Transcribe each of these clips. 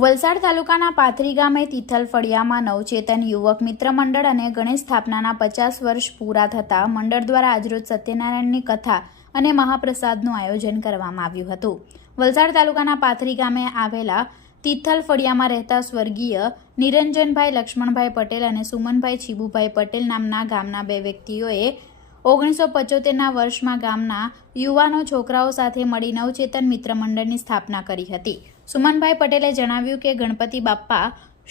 વલસાડ તાલુકાના પાથરી ગામે તિથલ ફળિયામાં નવચેતન યુવક મિત્ર મંડળ અને ગણેશ સ્થાપનાના 50 વર્ષ પૂરા થતાં મંડળ દ્વારા આજરોજ સત્યનારાયણની કથા અને મહાપ્રસાદનું આયોજન કરવામાં આવ્યું હતું। વલસાડ તાલુકાના પાથરી ગામે આવેલા તિથલ ફળિયામાં રહેતા સ્વર્ગીય નિરંજનભાઈ લક્ષ્મણભાઈ પટેલ અને સુમનભાઈ છીબુભાઈ પટેલ નામના ગામના બે વ્યક્તિઓએ 1975ના વર્ષમાં ગામના યુવાનો છોકરાઓ સાથે મળી નવચેતન મિત્ર મંડળની સ્થાપના કરી હતી। સુમનભાઈ પટેલે જણાવ્યું કે ગણપતિ બાપ્પા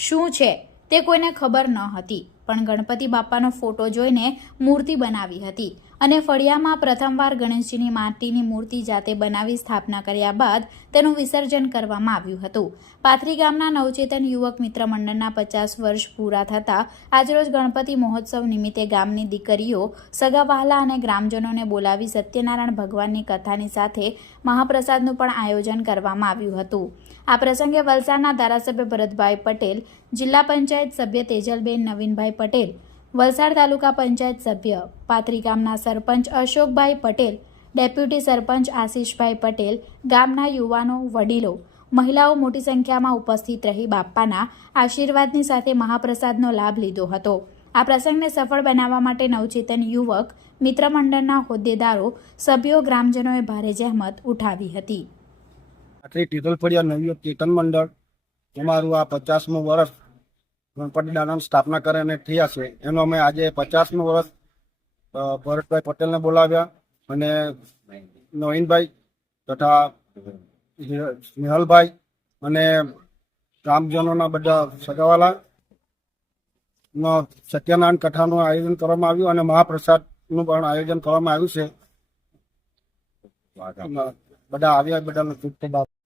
શું છે તે કોઈને ખબર ન હતી, પણ ગણપતિ બાપ્પાનો ફોટો જોઈને મૂર્તિ બનાવી હતી અને ફળિયામાં પ્રથમવાર ગણેશજીની માટીની મૂર્તિ જાતે બનાવી સ્થાપના કર્યા બાદ તેનું વિસર્જન કરવામાં આવ્યું હતું। પાથરી ગામના નવચેતન યુવક મિત્ર મંડળના 50 વર્ષ પૂરા થતાં આજરોજ ગણપતિ મહોત્સવ નિમિત્તે ગામની દીકરીઓ, સગા વહાલા અને ગ્રામજનોને બોલાવી સત્યનારાયણ ભગવાનની કથાની સાથે મહાપ્રસાદનું પણ આયોજન કરવામાં આવ્યું હતું। આ પ્રસંગે વલસાડના ધારાસભ્ય ભરતભાઈ પટેલ, જિલ્લા પંચાયત સભ્ય તેજલબેન નવીનભાઈ પટેલ, વલસાડ તાલુકા પંચાયત સભ્ય, પાથરી ગામના સરપંચ અશોકભાઈ પટેલ, ડેપ્યુટી સરપંચ આશીષભાઈ પટેલ, ગામના યુવાનો, વડીલો, મહિલાઓ મોટી સંખ્યામાં ઉપસ્થિત રહી બાપ્પાના આશીર્વાદની સાથે મહાપ્રસાદનો લાભ લીધો હતો। આ પ્રસંગને સફળ બનાવવા માટે નવચેતન યુવક મિત્ર મંડળના હોદ્દેદારો, સભ્યો, ગ્રામજનોએ ભારે જહેમત ઉઠાવી હતી। તિથલ ફળિયા નવચેતન મંડળ અમારું આ 50મું વર્ષ ગણપતિ દાદાની સ્થાપના કરીને થયા છે, એનો અમે આજે 50મું વર્ષ ભરતભાઈ પટેલને બોલાવ્યા અને નવીનભાઈ તથા સ્નેહલભાઈ અને ગ્રામજનોના બધા સગાવાલા સત્યનારાયણ કથાનું આયોજન કરવામાં આવ્યું અને મહાપ્રસાદનું પણ આયોજન કરવામાં આવ્યું છે। બધા આવ્યા, બધાનો ખૂબ ખૂબ આભાર।